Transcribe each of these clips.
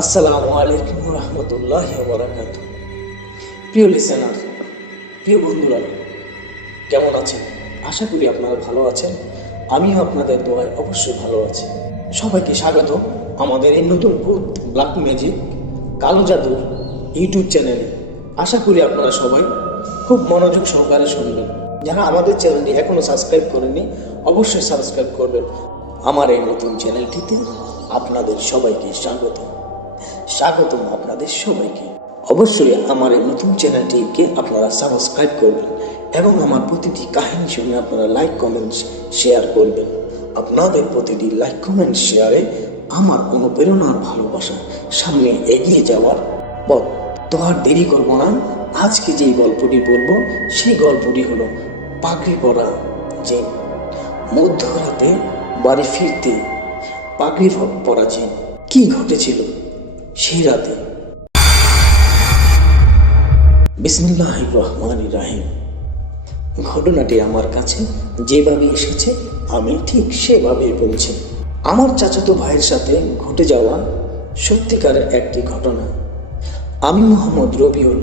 আসসালামু আলাইকুম রহমতুল্লাহি ওয়া বারাকাতুহু। প্রিয় লিসেনার, প্রিয় বন্ধুরা, কেমন আছেন? আশা করি আপনারা ভালো আছেন। আমিও আপনাদের দোয়ায় অবশ্যই ভালো আছি। সবাইকে স্বাগত আমাদের এই নতুন ভূত ব্ল্যাক ম্যাজিক কালো জাদুর ইউটিউব চ্যানেলে। আশা করি আপনারা সবাই খুব মনোযোগ সহকারে শুনবেন। যারা আমাদের চ্যানেলটি এখনো সাবস্ক্রাইব করেনি অবশ্যই সাবস্ক্রাইব করবেন। আমার এই নতুন চ্যানেলটিতে আপনাদের সবাইকে স্বাগতম আপনাদের সবাইকে। অবশ্যই আমার এই নতুন চ্যানেলটিকে আপনারা সাবস্ক্রাইব করবেন এবং আমার প্রতিটি কাহিনী শুনে আপনারা লাইক কমেন্ট শেয়ার করবেন। আপনাদের প্রতিটি লাইক কমেন্ট শেয়ারে আমার অনুপ্রেরণার ভালোবাসা সামনে এগিয়ে যাওয়ার পথ। তো আর দেরি করবো না, আজকে যেই গল্পটি বলবো সেই গল্পটি হলো পাগড়ি পরা যে মধ্যরাতে বাড়ি ফিরতে পাগড়ি পরা যে কি ঘটেছিল সেই রাতে। বিসমিল্লাহির রহমানির রহিম। ঘটনাটি আমার কাছে যেভাবে এসেছে আমি ঠিক সেভাবেই বলছি। আমার চাচাতো ভাইয়ের সাথে ঘটে যাওয়া সত্যিকারের একটি ঘটনা। আমি মোহাম্মদ রবিউল,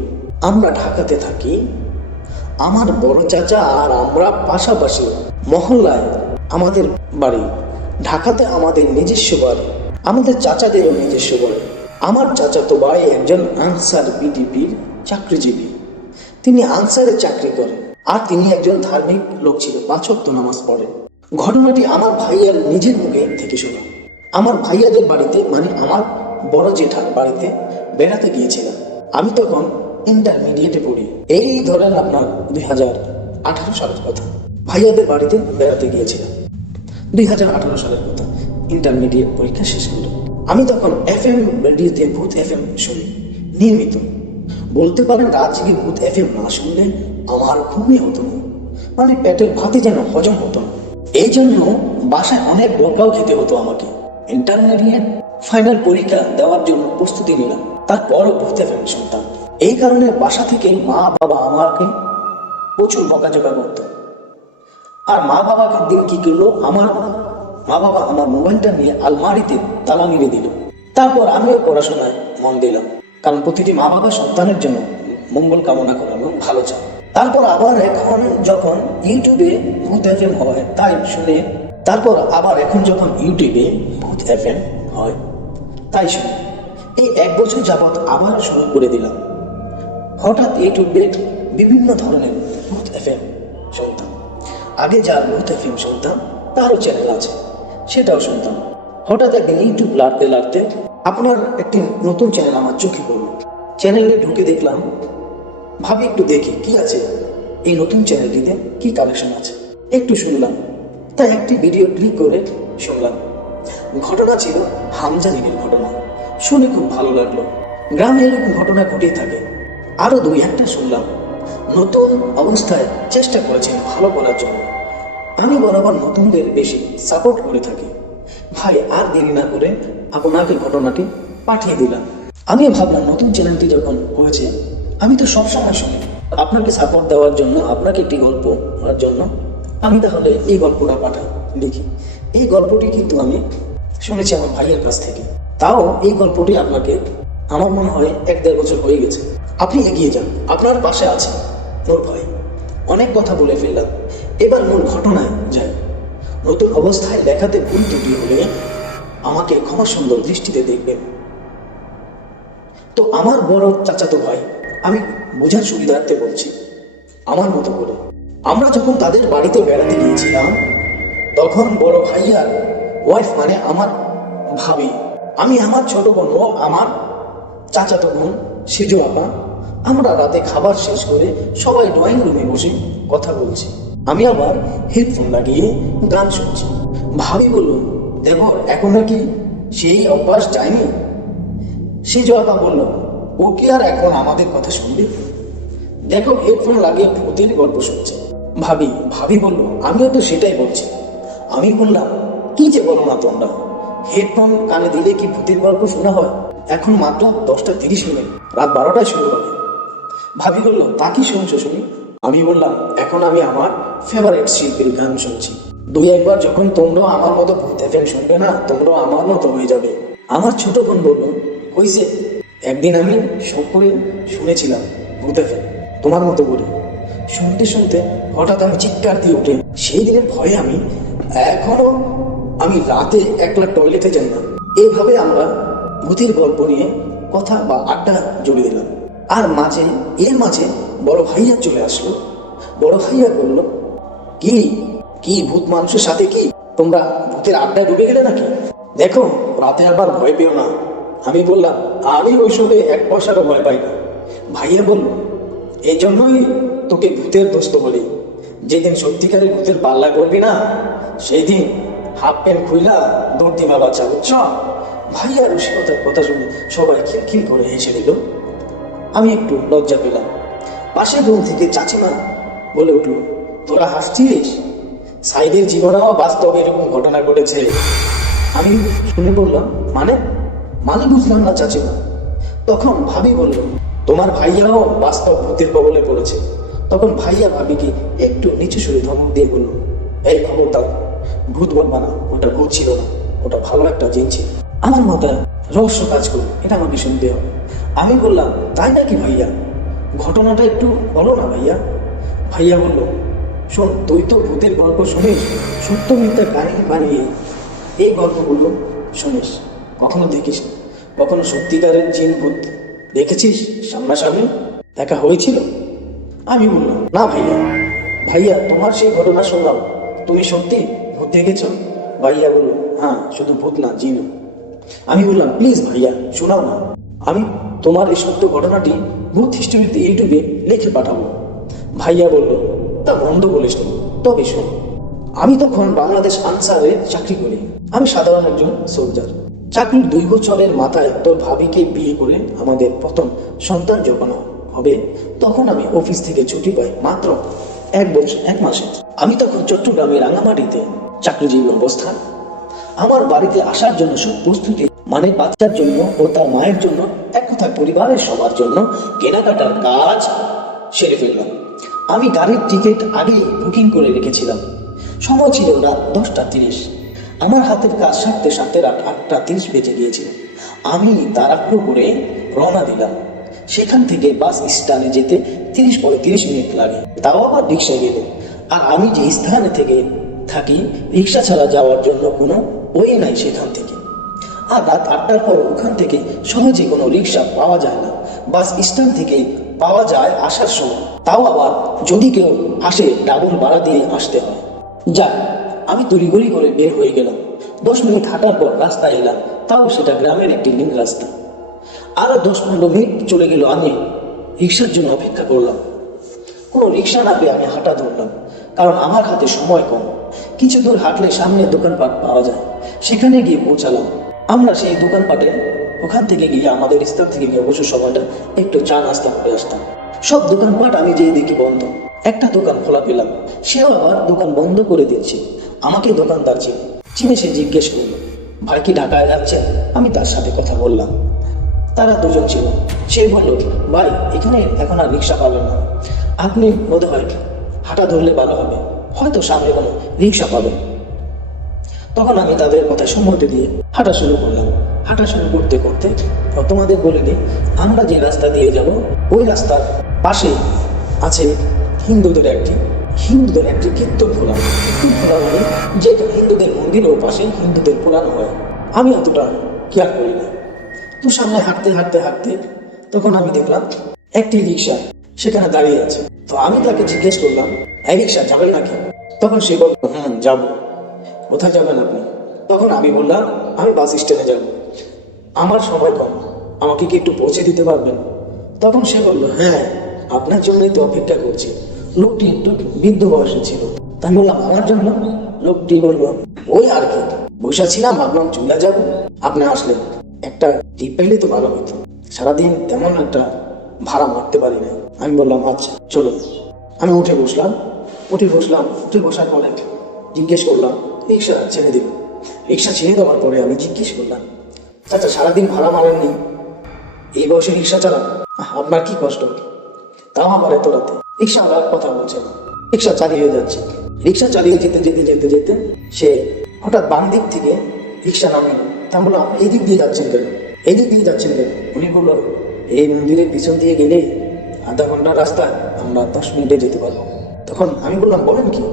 আমরা ঢাকাতে থাকি। আমার বড় চাচা আর আমরা পাশাপাশি মহল্লায় আমাদের বাড়ি। ঢাকাতে আমাদের নিজস্ব বাড়ি, আমাদের চাচাদেরও নিজস্ব বাড়ি। আমার চাচাতো ভাই একজন আনসার বিডিপির চাকরিজীবী। তিনি আনসারে চাকরি করেন আর তিনি একজন ধার্মিক লোক ছিল, 5 ওয়াক্ত নামাজ পড়েন। ঘটনাটি আমার ভাইয়ার নিজের মুখে থেকে শোনা। আমার ভাইয়াদের বাড়িতে মানে আমার বড় জেঠার বাড়িতে বেড়াতে গিয়েছিলাম। আমি তখন ইন্টারমিডিয়েটে পড়ি। এই ধরেন আপনার 2018 সালের কথা। ভাইয়াদের বাড়িতে বেড়াতে গিয়েছিলাম 2018 সালের কথা। ইন্টারমিডিয়েট পরীক্ষা শেষ হলো। আমি তখন FM রেডিওতে ভূত FM শুনি নিয়মিত। বলতে পারেন রাত জেগে ভূত FM না শুনলে আমার ঘুমই হতো না, মানে পেটের ভাতে যেন হজম হতো না। এই জন্য বাসায় অনেক বকাও খেতে হতো আমাকে। ইন্টারমিডিয়েট ফাইনাল পরীক্ষা দেওয়ার জন্য প্রস্তুতি নিলাম, তারপরও ভূত FM শুনতাম। এই কারণে বাসা থেকে মা বাবা আমাকে প্রচুর বকাঝকা করতো। আর মা বাবাকে দিন কি করলো, মা বাবা আমার মোবাইলটা নিয়ে আলমারিতে তালা মেরে দিল। তারপর আমিও পড়াশোনায় মন দিলাম, কারণ প্রতিটি মা বাবা সন্তানের জন্য মঙ্গল কামনা করে এবং ভালো চায়। তারপর আবার এখন যখন ইউটিউবে ভূত FM হয় তাই শুনে, এখন যখন ইউটিউবে ভূত FM হয় তাই শুনে এই 1 বছর যাবৎ আবার শুরু করে দিলাম। হঠাৎ ইউটিউবে বিভিন্ন ধরনের ভূত FM শুনতাম। আগে যার ভূত FM শুনতাম তারও চ্যানেল আছে, সেটাও শুনতাম। হঠাৎ একদিন ইউটিউব লাড়তে আপনার একটি নতুন চ্যানেল আমার চোখে পড়ল। চ্যানেলে ঢুকে দেখলাম, ভাবি একটু দেখি কি আছে এই নতুন চ্যানেলটিতে, কি কালেকশন আছে। একটু শুনলাম, তাই একটি ভিডিও ক্লিক করে শুনলাম। ঘটনা ছিল হামজা লীগের ঘটনা। শুনে খুব ভালো লাগলো। গ্রামে এরকম ঘটনা ঘটেই থাকে। আরো 2-1টা শুনলাম। নতুন অবস্থায় চেষ্টা করেছেন ভালো করার জন্য। আমি বরাবর নতুনদের বেশি সাপোর্ট করে থাকি। ভাই আর দেরি না করে আপনাকে ঘটনাটি পাঠিয়ে দিলাম। আমি ভাবলাম নতুন চ্যানেলটি যখন হয়েছে আমি তো সবসময় শুনি, আপনাকে সাপোর্ট দেওয়ার জন্য, আপনাকে একটি গল্প বলার জন্য আমি তাহলে এই গল্পটা লিখি। এই গল্পটি কিন্তু আমি শুনেছি আমার ভাইয়ের কাছ থেকে। তাও এই গল্পটি আপনাকে আমার মনে হয় 1-1.5 বছর হয়ে গেছে। আপনি এগিয়ে যান, আপনার পাশে আছে নূর ভাই। অনেক কথা বলে ফেললাম, এবার মূল ঘটনায় যাই। নতুন অবস্থায় দেখাতে ভুল ত্রুটি হলে আমাকে ক্ষমা সুন্দর দৃষ্টিতে দেখবেন। তো আমার বড় চাচাতো ভাই, আমি বোঝার সুবিধার্থে বলছি আমার মতো করে। আমরা যখন তাদের বাড়িতে বেড়াতে গিয়েছিলাম তখন বড় ভাইয়ার ওয়াইফ মানে আমার ভাবি, আমি, আমার ছোট বোন ও আমার চাচাতো বোন সেজু আপা, আমরা রাতে খাবার শেষ করে সবাই ড্রয়িং রুমে বসে কথা বলছি। আমি আবার হেডফোন লাগিয়ে গান শুনছি। ভাবি বলল, দেখো এখন নাকি সেই অভ্যাস যায়নি। সেজু আপা বলল, ও কি আর এখন আমাদের কথা শুনবে? দেখো হেডফোন লাগিয়ে ভূতের গল্প শুনছে। ভাবি বলল, আমিও তো সেটাই বলছি। আমি বললাম, কি যে বলো না তোমরা, হেডফোন কানে দিলে কি ভূতের গল্প শোনা হয়? এখন মাত্র 10:30 মিনিট, রাত 12টায় শুরু হবে। ভাবি বলল, তা কি শুনছো শুনি? আমি বললাম, এখন আমি আমার ফেভারিট শিল্পীর গান শুনছি। 2-1 বার যখন তোমরাও আমার মতো ভূত FM শুনবে না, তোমরাও আমার মতো হয়ে যাবে। আমার ছোট বোন বলল, ওই যে একদিন আমি করে শুনেছিলাম ভূতেকে তোমার মতো করে শুনতে শুনতে হঠাৎ আমি চিৎকার দিয়ে উঠে সেই দিনের ভয়ে এখনো আমি রাতে একলা টয়লেটে যাই না। এইভাবে আমরা ভূতের গল্প নিয়ে কথা বা আড্ডা জড়িয়ে দিলাম। আর এর মাঝে বড় ভাইয়া চলে আসলো। বড় ভাইয়া বলল, কি কি ভূত মানুষের সাথে কি তোমরা ভূতের আড্ডায় ডুবে গেলে নাকি? দেখো রাতে আবার ভয় পেও না। আমি বললাম, আমি ওইসবে এক পয়সারও ভয় পাই না। ভাইয়া বলল, এই জন্যই তোকে ভূতের দোস্ত বলি। যেদিন সত্যিকারের ভূতের পাল্লা করবি না, সেই দিন হাফ প্যান্ট খুইলা দৌড় দিবা বাচ্চা, বুঝছ? ভাইয়া রসিকতার কথা শুনে সবাই খিলখিল করে হেসে দিল। আমি একটু লজ্জা পেলাম। পাশের রুম থেকে চাচিমা বলে উঠল, তোরা হাসছিস? সাইদের জীবনেও বাস্তবে এরকম ঘটনা ঘটেছে। আমি শুনে বললাম, মানে বুঝলাম না চাচিমা। তখন ভাবি বলল, তোমার ভাইয়াও বাস্তব ভূতের কবলে পড়েছে। তখন ভাইয়া ভাবিকে একটু নিচু সুরে ধমক দিয়ে বলল, এই খবর দাও, ভূত বলবা না, ওটা ভূত ছিল না, ওটা ভালো একটা জিন ছিল। আমার মাথায় রহস্য কাজ করলো, এটা আমাকে শুনতে হবে। আমি বললাম, তাই নাকি ভাইয়া? ঘটনাটা একটু বলো না ভাইয়া। ভাইয়া বলল, শোন, তুই তো ভূতের গল্প শুনিস, সত্য মিথ্যা কাহিনী বানিয়ে এই গল্পগুলো শুনিস, কখনো দেখিস না। কখনো সত্যিকারের জিন ভূত দেখেছিস? সামনাসামনি দেখা হয়েছিল? আমি বললাম, না ভাইয়া তোমার সেই ঘটনা শুনলাম, তুমি সত্যি ভূত দেখেছ? ভাইয়া বলল, হ্যাঁ, শুধু ভূত না, জিন। আমি বললাম, প্লিজ ভাইয়া শোনাও না, আমি তোমার এই সত্য ঘটনাটি ভূত হিস্ট্রিতে ইউটিউবে লিখে পাঠাবো। ভাইয়া বলল, তা বন্ধ বলিস না, তবে শোন। আমি তখন বাংলাদেশ আনসারে চাকরি করি। আমি সাধারণ একজন সোলজার। চাকরির 2 বছরের মাথায় তোর ভাবিকে বিয়ে করে আমাদের প্রথম সন্তান যখন হবে, তখন আমি অফিস থেকে ছুটি পাই মাত্র 1 মাসে। আমি তখন চট্টগ্রামের রাঙামাটিতে চাকরিজীবী অবস্থান। আমার বাড়িতে আসার জন্য সব প্রস্তুতি, মানে বাচ্চার জন্য ও তার মায়ের জন্য, এক কথায় পরিবারের সবার জন্য কেনাকাটার কাজ সেরে ফেললাম। আমি গাড়ির টিকিট আগেই বুকিং করে রেখেছিলাম। সময় ছিল রাত 10:30। আমার হাতের কাজ সারতে সারতে রাত 8:30 বেজে গিয়েছিল। আমি তাড়াহুড়ো করে রওনা দিলাম। সেখান থেকে বাস স্ট্যান্ডে যেতে 30-35 মিনিট লাগে, তাও আবার রিক্সায় গেলে। আর আমি যে স্থানে থেকে থাকি, রিক্সা ছাড়া যাওয়ার জন্য কোনো ওয়ে নাই সেখান থেকে। আর রাত 8টার পর ওখান থেকে সহজে কোনো রিক্সা পাওয়া যায় না। বাস স্ট্যান্ড থেকে পাওয়া যায় আসার সময়, তাও আবার যদি কেউ আসে ডাবল ভাড়া দিয়ে আসতে হয়। যাক, আমি তড়িঘড়ি করে বের হয়ে গেলাম। 10 মিনিট হাঁটার পর রাস্তায় এলাম, তাও সেটা গ্রামের একটি লিঙ্ক রাস্তা। আরো 10-15 মিনিট চলে গেল। আমি রিক্সার জন্য অপেক্ষা করলাম। কোনো রিক্সা না পেয়ে আমি হাঁটা ধরলাম, কারণ আমার হাতে সময় কম। কিছু দূর হাঁটলে সামনে দোকানপাট পাওয়া যায়, সেখানে গিয়ে পৌঁছালাম। আমরা সেই দোকানপাটে ওখান থেকে গিয়ে আমাদের স্থান থেকে গিয়ে অবশ্য সময়টা একটু চা নাস্তা করে আসতাম। সব দোকানপাট আমি যেয়ে দেখি বন্ধ। একটা দোকান খোলা পেলাম, সেও আবার দোকান বন্ধ করে দিচ্ছে। আমাকে দোকানদার চিনে সে জিজ্ঞেস করল, ভাই কি ঢাকায় যাচ্ছেন? আমি তার সাথে কথা বললাম। তারা দুজন ছিল। সে বলল, ভাই এখানে এখন আর রিক্সা পাবেন না, আপনি বোধহয় হাঁটা ধরলে ভালো হবে, হয়তো সামনে কোনো রিক্সা পাবেন। তখন আমি তাদের কথা সম্মতি দিয়ে হাঁটা শুরু করলাম। হাঁটা শুরু করতে করতে তোমাদের বলে দিই, আমরা যে রাস্তা দিয়ে যাব ওই রাস্তার পাশে আছে হিন্দুদের একটি কীর্তনখোলা। মানে যে হিন্দুদের মন্দিরের পাশে হিন্দুদের পুরাণ হয়। আমি অতটা খেয়াল করি না। তো সামনে হাঁটতে হাঁটতে হাঁটতে তখন আমি দেখলাম একটি রিক্সা সেখানে দাঁড়িয়ে আছে। তো আমি তাকে জিজ্ঞেস করলাম, এই রিক্সা যাবেন নাকি? তখন সে বলল, যাব। কোথায় যাবেন আপনি? তখন আমি বললাম, আমি বাস স্ট্যান্ডে যাব, আমার সময় কম, আমাকে কি একটু পৌঁছে দিতে পারবেন? তখন সে বলল, হ্যাঁ, আপনার জন্যই তো অপেক্ষা করছি। লোকটি একটু বৃদ্ধ বয়সে ছিল। তাই বললাম, আমার জন্য? লোকটি বলল, ওই আর কি, বসে ছিলাম, ভাবলাম চলে যাব, আপনি আসলেন, একটা টিপ পেলে তো ভালো হতো, সারাদিন তেমন একটা ভাড়া মারতে পারি না। আমি বললাম, আচ্ছা চলো। আমি উঠে বসলাম। উঠে বসার পরে জিজ্ঞেস করলাম, রিক্সা ছেড়ে দিল। রিক্সা ছেড়ে দেওয়ার পরে আমি জিজ্ঞেস করলাম, চাচা সারাদিন ভাড়া মারেননি, এই বয়সে রিক্সা চালান, আপনার কি কষ্ট? তাও আবার এত রাতে? রিক্সা আমার কথা বলছে না, রিক্সা চালিয়ে যাচ্ছে। রিক্সা চালিয়ে যেতে সে হঠাৎ বাম দিক থেকে রিক্সা নামিয়ে, তা বললাম, এই দিক দিয়ে যাচ্ছেন কেন? এই দিক দিয়ে যাচ্ছেন কেন? উনি বললো, এই মন্দিরের পিছন দিয়ে গেলে আধা ঘন্টার রাস্তা, আমরা 10 মিনিটে যেতে পারবো। তখন আমি বললাম, বলেন কি,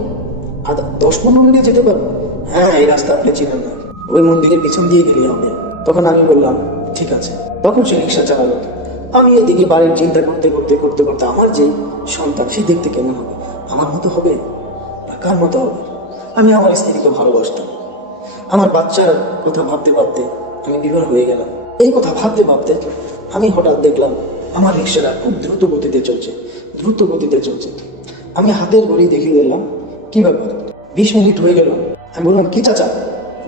10-15 মিনিটে যেতে পারবো? হ্যাঁ, এই রাস্তা আপনি চিনেন না, ওই মন্দিরের পিছন দিয়ে গেলে হবে। তখন আমি বললাম, ঠিক আছে। তখন সে রিক্সা চালালো। আমি এদিকে বাড়ির চিন্তা করতে করতে করতে করতে আমার যে সন্তান, সে দেখতে কেমন হবে, আমার মতো হবে না কার মতো হবে? আমি আমার স্ত্রীকে ভালোবাসতাম। আমার বাচ্চার কথা ভাবতে ভাবতে আমি বিভোর হয়ে গেলাম। এই কথা ভাবতে ভাবতে আমি হঠাৎ দেখলাম আমার রিক্সাটা খুব দ্রুত গতিতে চলছে, দ্রুত গতিতে চলছে। আমি হাতের ঘড়ি দেখে গেলাম, কি ব্যাপার, 20 মিনিট হয়ে গেল। আমি বললাম, কি চাচা,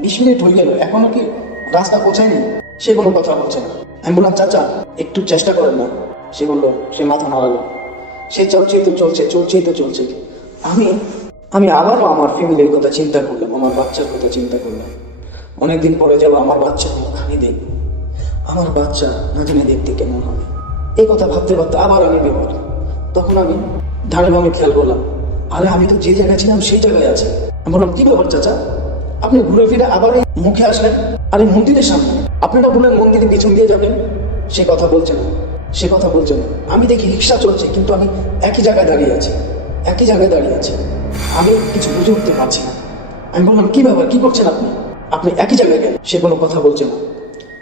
20 মিনিট হয়ে গেল, এখনো কি রাস্তা পৌঁছায়নি? সে কোনো কথা বলছে না। আমি বললাম, চাচা একটু চেষ্টা করেন না। সে বললো, সে মাথা নাড়ালো। সে চলছেই তো চলছে, চলছেই তো চলছে। আমি আবারও আমার ফ্যামিলির কথা চিন্তা করলাম, আমার বাচ্চার কথা চিন্তা করলাম। অনেকদিন পরে যাব আমার বাচ্চা মুখখানি দেখ, আমার বাচ্চা না জানি দেখতে কেমন হবে। এই কথা ভাবতে ভাবতে আবার আমি বিপদ। তখন আমি ধারে বামে খেয়াল করলাম, আরে আমি তো যে জায়গায় ছিলাম সেই জায়গায় আছি। আমি বললাম, কি ব্যাপার চাচা, আপনি ঘুরে ফিরে আবার এই মুখে আসলেন? আরে মন্দিরের সামনে, আপনারা বললেন মন্দিরের পিছন দিয়ে যাবেন। সে কথা বলছে না, সে কথা বলছে না। আমি দেখি রিক্সা চলছে, কিন্তু আমি একই জায়গায় দাঁড়িয়ে আছি, একই জায়গায় দাঁড়িয়ে আছি। আমি কিছু বুঝে উঠতে পারছি না। আমি বললাম, কি ব্যাপার, কি করছেন আপনি? আপনি একই জায়গায় গেলেন। সে কোনো কথা বলছে না।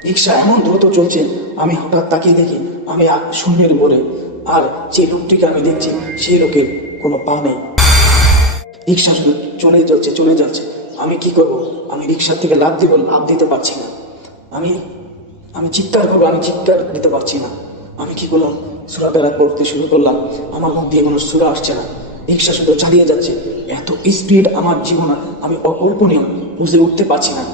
রিক্সা এমন দ্রুত চলছে, আমি হঠাৎ তাকিয়ে দেখি আমি শূন্যের উপরে, আর যে লোকটিকে আমি দেখছি সেই লোকের কোনো পা নেই। রিক্সা শুধু চলে যাচ্ছে, চলে যাচ্ছে। আমি কি করব? আমি রিক্সার থেকে লাফ দিব, লাফ দিতে পারছি না। আমি চিৎকার করবো, আমি চিৎকার দিতে পারছি না। আমি কি করলাম, সূরা বেরাত পড়তে শুরু করলাম। আমার মুখ দিয়ে কোনো সূরা আসছে না। রিক্সা শুধু চালিয়ে যাচ্ছে। এত স্পিড আমার জীবনে আমি অকল্পনীয়, বুঝে উঠতে পারছি না।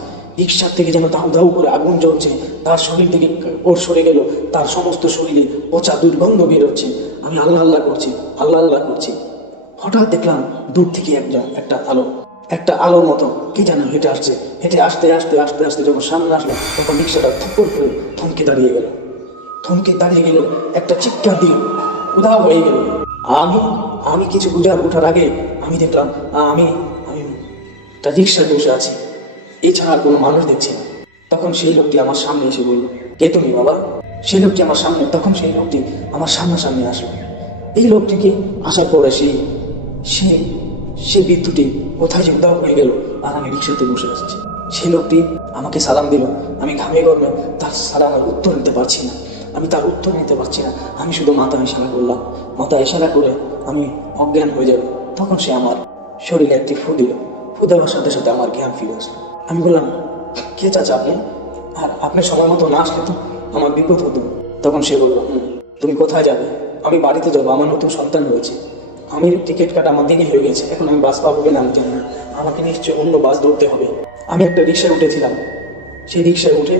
রিক্সার থেকে যেন দাউ দাউ করে আগুন জ্বলছে। তার শরীর থেকে ওর সরে গেল, তার সমস্ত শরীরে পচা দুর্গন্ধ বেরোচ্ছে। আমি আল্লাহ আল্লাহ করছি, আল্লাহ আল্লাহ করছি। হঠাৎ দেখলাম দূর থেকে একটা আলোর মতো কি যেন হেঁটে আসছে। হেঁটে আসতে আসতে আসতে আসতে যখন সামনে আসলো, তখন রিক্সাটা থুপুর করে থমকে দাঁড়িয়ে গেল। একটা চিৎকার দিয়ে উধাও হয়ে গেল। আমি কিছু ওঠার আগে আমি দেখলাম আমি একটা রিক্সায় বসে আছি, এছাড়া আর কোনো মানুষ দেখছি না। তখন সেই লোকটি আমার সামনে এসে বলল, কে তুমি বাবা? সেই লোকটি আমার সামনাসামনি আসলো। এই লোকটিকে আসার পরে সে বিদ্যুটি কোথায় যে উদাও হয়ে গেল, আর আমি রিক্সাতে বসে আসছি। সেই লোকটি আমাকে সালাম দিল। আমি ঘামে গরমে তার সালামের উত্তর নিতে পারছি না। আমি শুধু মাথা ইশারা করলাম। মাথা ইশারা করে আমি অজ্ঞান হয়ে যাব। তখন সে আমার শরীরে একটি ফু দিল। ফু দেওয়ার সাথে সাথে আমার জ্ঞান ফিরে আসলো। আমি বললাম, কে চাচা আপনি? আর আপনি সময় মতো না আসলে তো আমার বিপদ হতো। তখন সে বলল, তুমি কোথায় যাবে? আমি বাড়িতে যাবো, আমার নতুন সন্তান হয়েছে। আমি টিকিট কাটা আমার দেরি হয়ে গেছে, এখন আমি বাস পাবো কিনা আমি জানি না। আমাকে নিশ্চয়ই অন্য বাস ধরতে হবে। আমি একটা রিক্সায় উঠেছিলাম। সেই রিক্সায় উঠে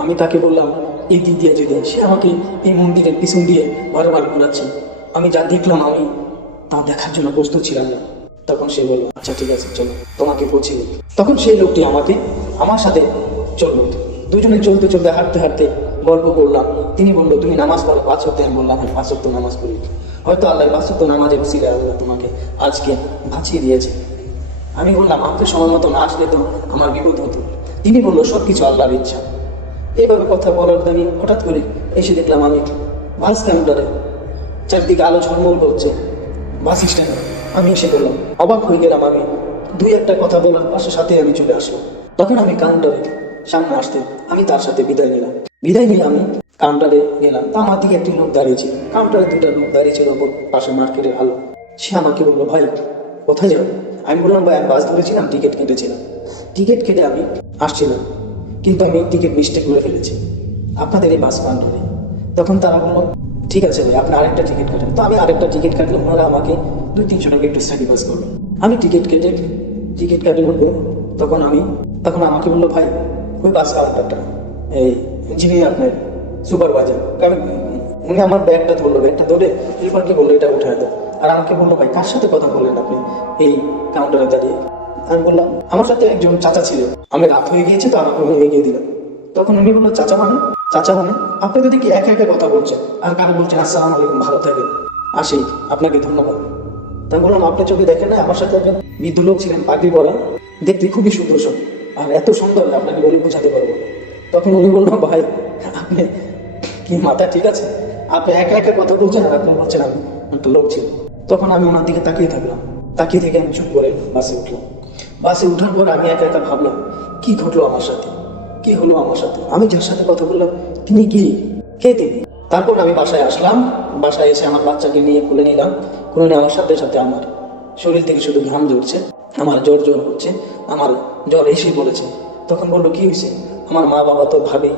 আমি তাকে বললাম, এই দিক দিয়ে যেতে। সে আমাকে এই মন্দিরের পিছন দিয়ে বারবার ঘোরাচ্ছে। আমি যা দেখলাম আমি তা দেখার জন্য প্রস্তুত ছিলাম না। তখন সে বলল, আচ্ছা ঠিক আছে, চলো তোমাকে পৌঁছে দিই। তখন সেই লোকটি আমার সাথে চলল। দুজনে চলতে চলতে হাঁটতে হাঁটতে গল্প করলাম। তিনি বললো, তুমি নামাজ পড়ো 5 ওয়াক্ত? আমি বললাম, হ্যাঁ 5 ওয়াক্ত নামাজ পড়ি। হয়তো আল্লাহ 5 ওয়াক্ত নামাজের উসিলায় আল্লাহ তোমাকে আজকে বাঁচিয়ে দিয়েছে। আমি বললাম, আপনি সময় মতো না আসলে তো আমার বিপদ হতো। তিনি বললো, সব কিছু আল্লাহর ইচ্ছা। এইভাবে কথা বলার দাঁড়ি হঠাৎ করে এসে দেখলাম আমি বাস কাউন্টারে, চারদিকে আলো ঝলমল করছে বাস স্ট্যান্ডে। আমি এসে বললাম, অবাক হয়ে গেলাম। আমি 2-1টা কথা বলার পাশে সাথে আমি চলে আসলাম। তখন আমি কাউন্টারে সামনে আসতে আমি তার সাথে বিদায় নিলাম। আমি কাউন্টারে গেলাম। তা আমার দিকে একটি লোক দাঁড়িয়েছিল। কাউন্টারে 2টা লোক দাঁড়িয়েছিল ওপর পাশে মার্কেটের আলো। সে আমাকে বললো, ভাই কোথায় যাবে? আমি বললাম, ভাই আমি বাস ধরেছিলাম, টিকিট কেটেছিলাম। টিকিট কেটে আমি আসছিলাম, কিন্তু আমি টিকিট মিস্টেক করে ফেলেছি আপনাদের এই বাস কাউন্টারে। তখন তারা বললো, ঠিক আছে ভাই, আপনি আরেকটা টিকিট কাটেন। তো আমি আরেকটা টিকিট কাটলাম। ওরা আমাকে 200-300 টাকা একটু স্যাক্রিফাইস করলো। আমি টিকিট কাটে বলবো। তখন আমাকে বললো, ভাই ওই বাস কাউন্টারটা, এই যিনি আপনার সুপারভাইজার, উনি আমার ব্যাগটা ধরে রিফান্ডকে বললো এটা উঠায় দাও। আর আমাকে বললো, ভাই কার সাথে কথা বললেন আপনি এই কাউন্টারে দাঁড়িয়ে? আমি বললাম, আমার সাথে একজন চাচা ছিল, আমি রাত হয়ে গিয়েছে তো আমাকে উনি এগিয়ে দিলেন। তখন উনি বললো, চাচা মানে আপনি যদি কি একা একা কথা বলছেন আর কারো বলছেন আসসালামু আলাইকুম, ভালো থাকেন, আসি, আপনাকে ধন্যবাদ। তাই বললাম, আপনি যদি দেখেন না, আমার সাথে একজন বৃদ্ধ লোক ছিলেন, পাগড়ি পরা, দেখতে খুবই সুন্দর, আর এত সুন্দর আপনাকে বলে বোঝাতে পারবো। তখন উনি বললো, ভাই আপনি কি মাথা ঠিক আছে? আপনি একা একা কথা বলছেন আর আপনি বলছেন আমি একটা লোক ছিল। তখন আমি ওনার দিকে তাকিয়ে থাকলাম, তাকিয়ে থেকে আমি চুপ করে বাসে উঠলাম। বাসে উঠার পর আমি একা একা ভাবলাম, কি ঘটলো আমার সাথে, কি হলো আমার সাথে? আমি যার সাথে কথা বললাম তিনি কি, কে তিনি? তারপর আমি বাসায় আসলাম। বাসায় এসে আমার বাচ্চাকে নিয়ে খুলে নিলাম। খুলে নেওয়ার সাথে সাথে আমার শরীর থেকে শুধু ঘাম ঝরছে, আমার জ্বর জ্বর হচ্ছে, আমার জ্বর এসে পড়েছে। তখন বললো, কি হয়েছে? আমার মা বাবা তো ভাবে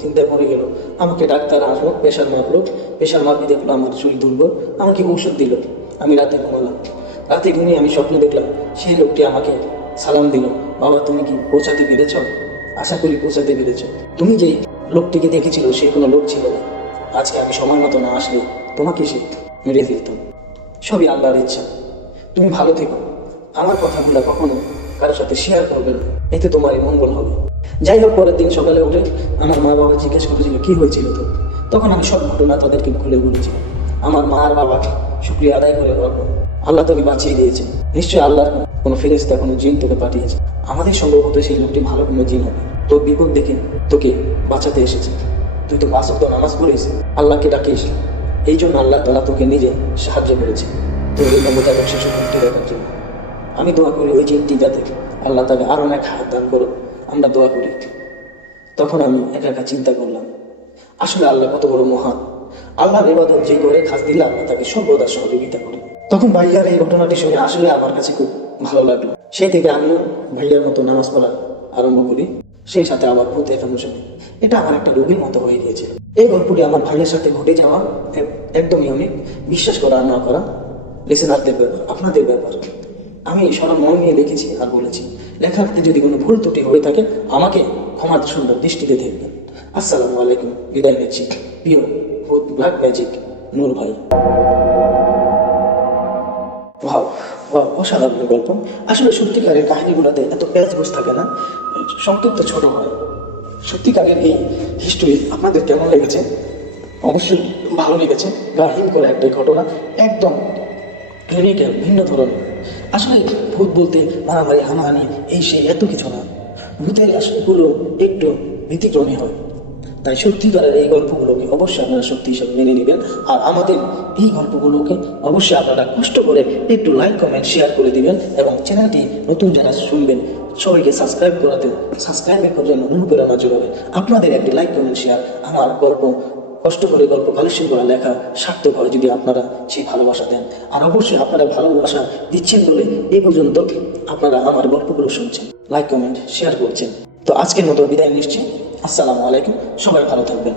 চিন্তা করে গেল, আমাকে ডাক্তার আসলো, প্রেশার মাপলো, প্রেশার মাপি দেখলো আমার শরীর দুর্বল, আমাকে ওষুধ দিল। আমি রাতে ঘুমালাম। রাতে ঘুমিয়ে আমি স্বপ্নে দেখলাম সেই লোকটি আমাকে সালাম দিল, বাবা তুমি কি পৌঁছাতে পেরেছ? আশা করি পৌঁছাতে পেরেছ। তুমি যে লোকটিকে দেখেছিল সে কোনো লোক ছিল না। আজকে আমি সময় মতো না আসলে তোমাকে সে মেরে দিতাম। সবই আল্লাহর ইচ্ছা। তুমি ভালো থেকো। আমার কথাগুলো কখনো কারোর সাথে শেয়ার করবে না, এতে তোমারই মঙ্গল হবে। যাই হোক, পরের দিন সকালে উঠে আমার মা বাবা জিজ্ঞেস করেছিল কি হয়েছিল তো। তখন আমি সব ঘটনা তাদেরকে খুলে বলেছি। আমার মা আর বাবাকে শুকরিয়া আদায় করে বলবো, আল্লাহ তোকে বাঁচিয়ে দিয়েছে। নিশ্চয়ই আল্লাহর কোনো ফেরেশতা কোনো জিন তোকে পাঠিয়েছে। আমাদের সম্ভবত সেই লোকটি ভালো কোনো জিন হবে, তোর বিপদ দেখে তোকে বাঁচাতে এসেছে। তুই তো 5 ওয়াক্ত নামাজ পড়িস, আল্লাহকে ডাকিস, এই জন্য আল্লাহ তাআলা তোকে নিজে সাহায্য করেছে তোর এই ক্ষমতা শেষ করতে দেখার জন্য। আমি দোয়া করি ওই জিনটি যাতে আল্লাহ তাকে আরো অনেক হাত দান করো, আমরা দোয়া করি। তখন আমি একা একা চিন্তা করলাম, আসলে আল্লাহ কত বড় মহান। আল্লাহর ইবাদত যে করে খাস দিলে আল্লাহ তাকে সর্বদা সহযোগিতা করে। তখন ভাইয়ার এই ঘটনাটি শুনে আসলে আমার কাছে খুব ভালো লাগলো। সেই থেকে আমিও ভাইয়ার মতো নামাজ পড়া আরম্ভ করি, সেই সাথে আবার ভূত দেখানো শুনি। এটা আমার একটা রোগীর মতো হয়ে গিয়েছে। এই গল্পটি আমার ভাইয়ের সাথে ঘটে যাওয়া একদমই অনেক, বিশ্বাস করা না করা লিসেনারদের ব্যাপার, আপনাদের ব্যাপার। আমি সরল মন নিয়ে লিখেছি আর বলেছি। লেখাতে যদি কোনো ভুল ত্রুটি হয়ে থাকে আমাকে ক্ষমা সুন্দর দৃষ্টিতে দেখবেন। আসসালামু আলাইকুম। বিদায় নিচ্ছি। প্রিয় ভূত ব্ল্যাক ম্যাজিক নূর ভাই। ভাও ভাও, অসাধারণ গল্প। আসলে সত্যিকারের কাহিনীগুলোতে এত প্যাচগোছ থাকে না, সংক্ষিপ্ত ছোট হয়। সত্যিকারের এই হিস্ট্রি আপনাদের কেমন লেগেছে? অবশ্যই ভালো লেগেছে। গাহিম করে একটা ঘটনা, একদম ক্লিনিক্যাল, ভিন্ন ধরনের। আসলে ভূত বলতে মারামারি হানাহানি এই সেই এত কিছু না, ভূতের আসলেগুলো একটু ব্যতিক্রমী হয়। তাই সত্যিকারের এই গল্পগুলোকে অবশ্যই আপনারা সত্যি হিসাবে মেনে নেবেন। আর আমাদের এই গল্পগুলোকে অবশ্যই আপনারা কষ্ট করে একটু লাইক কমেন্ট শেয়ার করে দিবেন, এবং চ্যানেলটি নতুন যারা শুনবেন সবাইকে সাবস্ক্রাইবের জন্য অনুপ্রেরণা যোগাবেন। আপনাদের একটি লাইক কমেন্ট শেয়ার আমার গল্প, কষ্ট করে গল্প কালেকশন করা লেখা সার্থক হয় যদি আপনারা সেই ভালোবাসা দেন। আর অবশ্যই আপনারা ভালোবাসা দিচ্ছেন বলে এই পর্যন্ত আপনারা আমার গল্পগুলো শুনছেন, লাইক কমেন্ট শেয়ার করছেন। তো আজকের মতো বিদায় নিচ্ছি। আসসালামু আলাইকুম। সবাই ভালো থাকবেন।